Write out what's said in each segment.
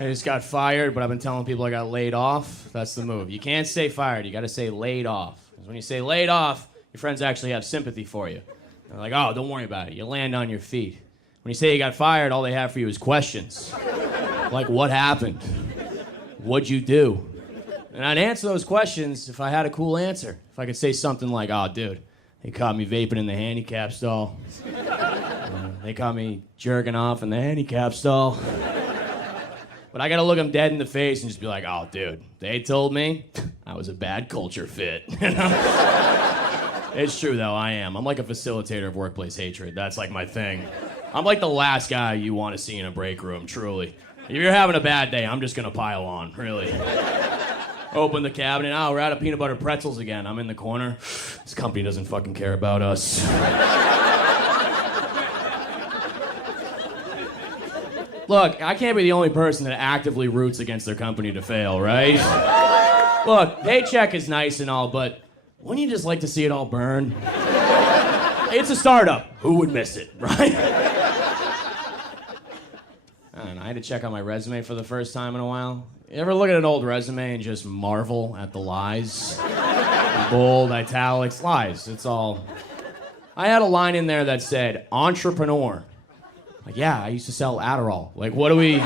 I just got fired, but I've been telling people I got laid off. That's the move. You can't say fired. You got to say laid off. Because when you say laid off, your friends actually have sympathy for you. They're like, oh, don't worry about it. You land on your feet. When you say you got fired, all they have for you is questions. Like, what happened? What'd you do? And I'd answer those questions if I had a cool answer. If I could say something like, oh, dude, they caught me vaping in the handicap stall. They caught me jerking off in the handicap stall. But I gotta look them dead in the face and just be like, oh, dude, they told me I was a bad culture fit. You know? It's true, though, I am. I'm like a facilitator of workplace hatred. That's like my thing. I'm like the last guy you want to see in a break room, truly. If you're having a bad day, I'm just gonna pile on, really. Open the cabinet, oh, we're out of peanut butter pretzels again. I'm in the corner. This company doesn't fucking care about us. Look, I can't be the only person that actively roots against their company to fail, right? Look, paycheck is nice and all, but wouldn't you just like to see it all burn? It's a startup. Who would miss it, right? I don't know, I had to check out my resume for the first time in a while. You ever look at an old resume and just marvel at the lies? Bold, italics, lies. It's all... I had a line in there that said, entrepreneur. Like, yeah, I used to sell Adderall. Like, what do we... And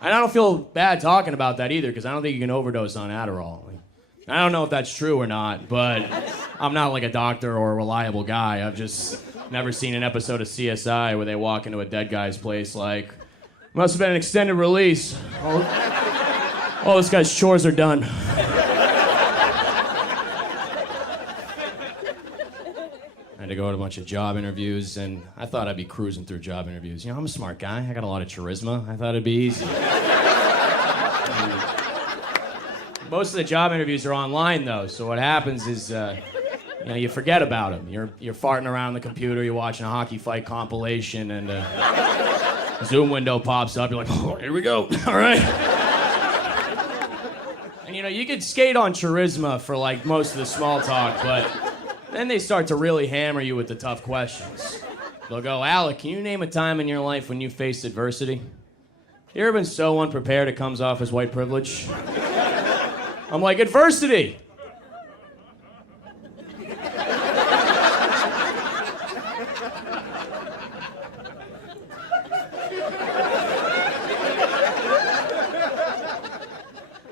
I don't feel bad talking about that either, because I don't think you can overdose on Adderall. Like, I don't know if that's true or not, but I'm not like a doctor or a reliable guy. I've just never seen an episode of CSI where they walk into a dead guy's place like, must have been an extended release. All this guy's chores are done. I had to go to a bunch of job interviews, and I thought I'd be cruising through job interviews. You know, I'm a smart guy. I got a lot of charisma. I thought it'd be easy. Most of the job interviews are online, though, so what happens is, you forget about them. You're farting around the computer, you're watching a hockey fight compilation, and a Zoom window pops up. You're like, oh, here we go. All right. And, you could skate on charisma for, like, most of the small talk, but... Then they start to really hammer you with the tough questions. They'll go, Alec, can you name a time in your life when you faced adversity? You ever been so unprepared it comes off as white privilege? I'm like, adversity!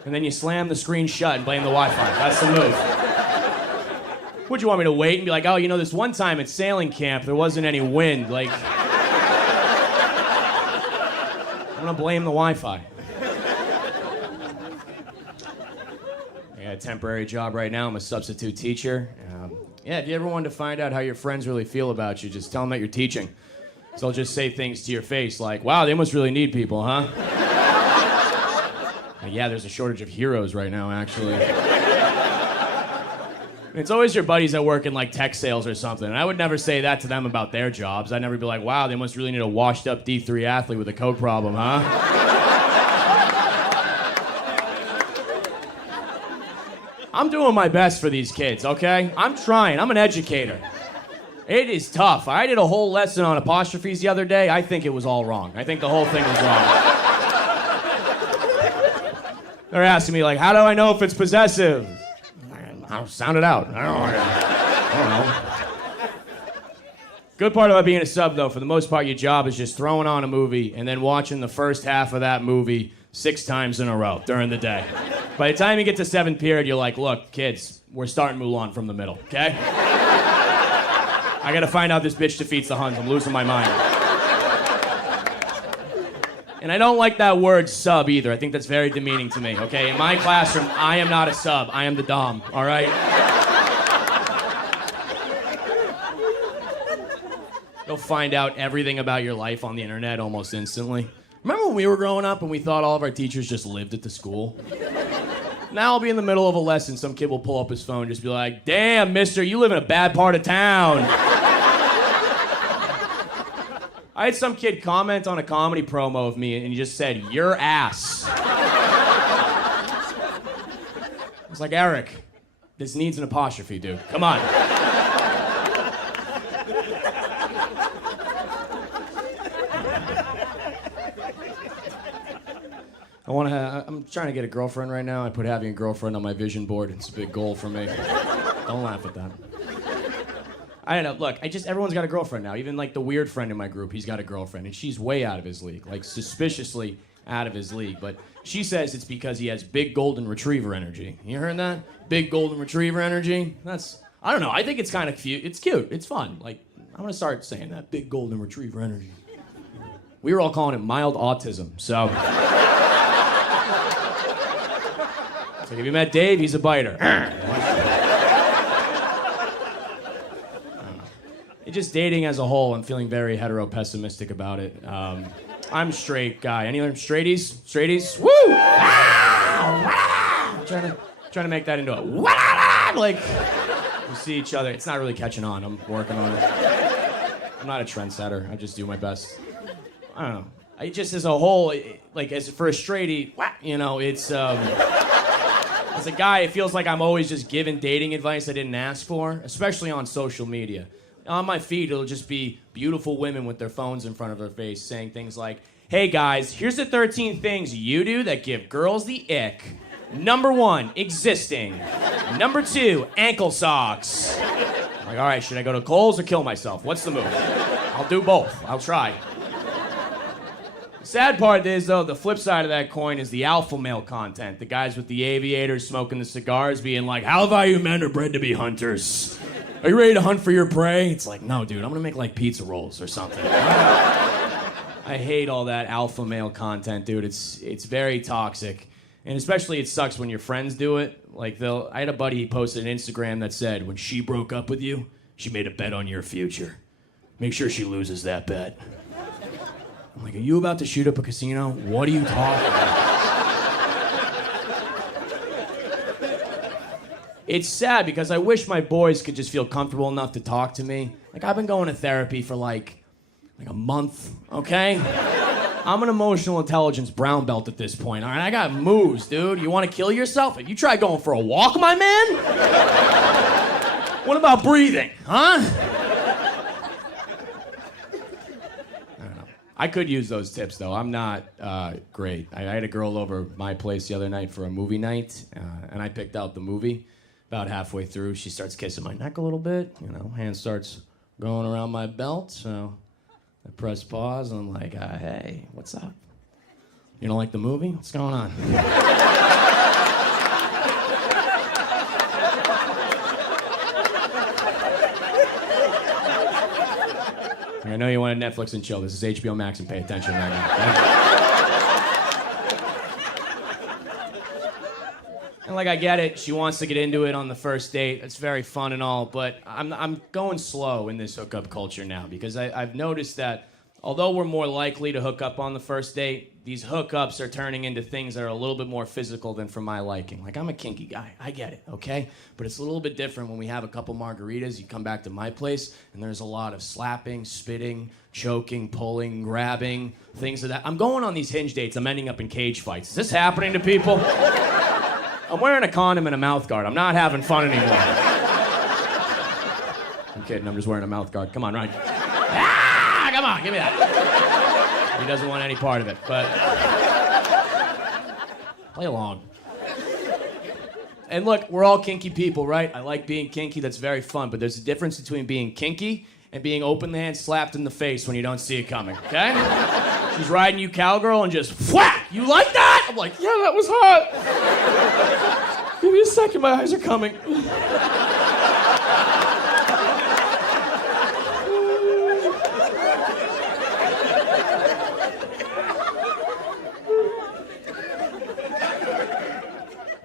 And then you slam the screen shut and blame the Wi-Fi. That's the move. Would you want me to wait and be like, oh, this one time at sailing camp, there wasn't any wind, like... I'm gonna blame the Wi-Fi. I got a temporary job right now. I'm a substitute teacher. If you ever wanted to find out how your friends really feel about you, just tell them that you're teaching. So they'll just say things to your face like, wow, they must really need people, huh? Yeah, there's a shortage of heroes right now, actually. It's always your buddies that work in, like, tech sales or something. And I would never say that to them about their jobs. I'd never be like, wow, they must really need a washed-up D3 athlete with a coke problem, huh? I'm doing my best for these kids, okay? I'm trying. I'm an educator. It is tough. I did a whole lesson on apostrophes the other day. I think it was all wrong. I think the whole thing was wrong. They're asking me, like, how do I know if it's possessive? I'll sound it out. I don't know. Good part about being a sub, though, for the most part, your job is just throwing on a movie and then watching the first half of that movie 6 times in a row during the day. By the time you get to 7th period, you're like, look, kids, we're starting Mulan from the middle, okay? I gotta find out this bitch defeats the Huns. I'm losing my mind. And I don't like that word sub either. I think that's very demeaning to me, okay? In my classroom, I am not a sub. I am the dom, all right? You'll find out everything about your life on the internet almost instantly. Remember when we were growing up and we thought all of our teachers just lived at the school? Now I'll be in the middle of a lesson, some kid will pull up his phone and just be like, damn, mister, you live in a bad part of town. I had some kid comment on a comedy promo of me and he just said, your ass. I was like, Eric, this needs an apostrophe, dude. Come on. I'm trying to get a girlfriend right now. I put having a girlfriend on my vision board. It's a big goal for me. Don't laugh at that. I don't know. Look, everyone's got a girlfriend now. Even like the weird friend in my group, he's got a girlfriend, and she's way out of his league, like suspiciously out of his league. But she says it's because he has big golden retriever energy. You heard that? Big golden retriever energy. I don't know. I think it's kind of cute. It's cute. It's fun. Like, I'm gonna start saying that. Big golden retriever energy. We were all calling it mild autism. So if you met Dave, he's a biter. Just dating as a whole, I'm feeling very hetero-pessimistic about it. I'm a straight guy. Any other straighties? Straighties? Woo! I'm trying to make that into a like we see each other. It's not really catching on. I'm working on it. I'm not a trendsetter. I just do my best. I don't know. I just as a whole, like as for a straightie, you know, it's as a guy, it feels like I'm always just giving dating advice I didn't ask for, especially on social media. On my feed, it'll just be beautiful women with their phones in front of their face saying things like, hey guys, here's the 13 things you do that give girls the ick. Number 1, existing. Number 2, ankle socks. I'm like, all right, should I go to Kohl's or kill myself? What's the move? I'll do both. I'll try. The sad part is, though, the flip side of that coin is the alpha male content. The guys with the aviators smoking the cigars being like, how value men are bred to be hunters. Are you ready to hunt for your prey? It's like, no, dude, I'm gonna make like pizza rolls or something. I hate all that alpha male content, dude. It's very toxic. And especially it sucks when your friends do it. Like I had a buddy, he posted an Instagram that said, when she broke up with you, she made a bet on your future. Make sure she loses that bet. I'm like, are you about to shoot up a casino? What are you talking about? It's sad because I wish my boys could just feel comfortable enough to talk to me. Like, I've been going to therapy for like a month, okay? I'm an emotional intelligence brown belt at this point, all right? I got moves, dude. You want to kill yourself? You try going for a walk, my man? What about breathing, huh? I don't know. I could use those tips, though. I'm not great. I had a girl over my place the other night for a movie night, and I picked out the movie. About halfway through, she starts kissing my neck a little bit. You know, hand starts going around my belt. So I press pause, and I'm like, hey, what's up? You don't like the movie? What's going on? I know you want to Netflix and chill. This is HBO Max and pay attention right now. Okay? And like, I get it. She wants to get into it on the first date. It's very fun and all, but I'm going slow in this hookup culture now because I've noticed that although we're more likely to hook up on the first date, these hookups are turning into things that are a little bit more physical than for my liking. Like, I'm a kinky guy. I get it, okay? But it's a little bit different when we have a couple margaritas, you come back to my place, and there's a lot of slapping, spitting, choking, pulling, grabbing, things of that. I'm going on these Hinge dates. I'm ending up in cage fights. Is this happening to people? I'm wearing a condom and a mouth guard. I'm not having fun anymore. I'm kidding. I'm just wearing a mouth guard. Come on, Ryan. Ah, come on, give me that. He doesn't want any part of it, but play along. And look, we're all kinky people, right? I like being kinky. That's very fun. But there's a difference between being kinky and being open hand slapped in the face when you don't see it coming, okay? She's riding you cowgirl and just whack! You like that? I'm like, yeah, that was hot. Give me a second, my eyes are coming.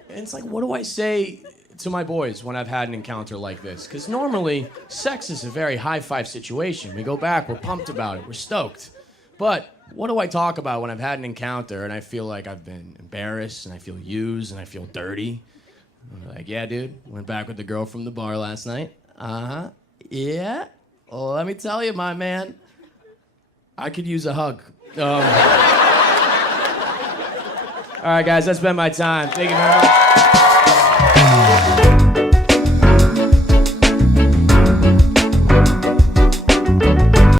And it's like, what do I say to my boys when I've had an encounter like this? Because normally, sex is a very high-five situation. We go back, we're pumped about it, we're stoked. But what do I talk about when I've had an encounter and I feel like I've been embarrassed and I feel used and I feel dirty? I'm like, yeah, dude, went back with the girl from the bar last night. Uh-huh, yeah. Well, let me tell you, my man, I could use a hug. All right, guys, that's been my time. Thank you very much.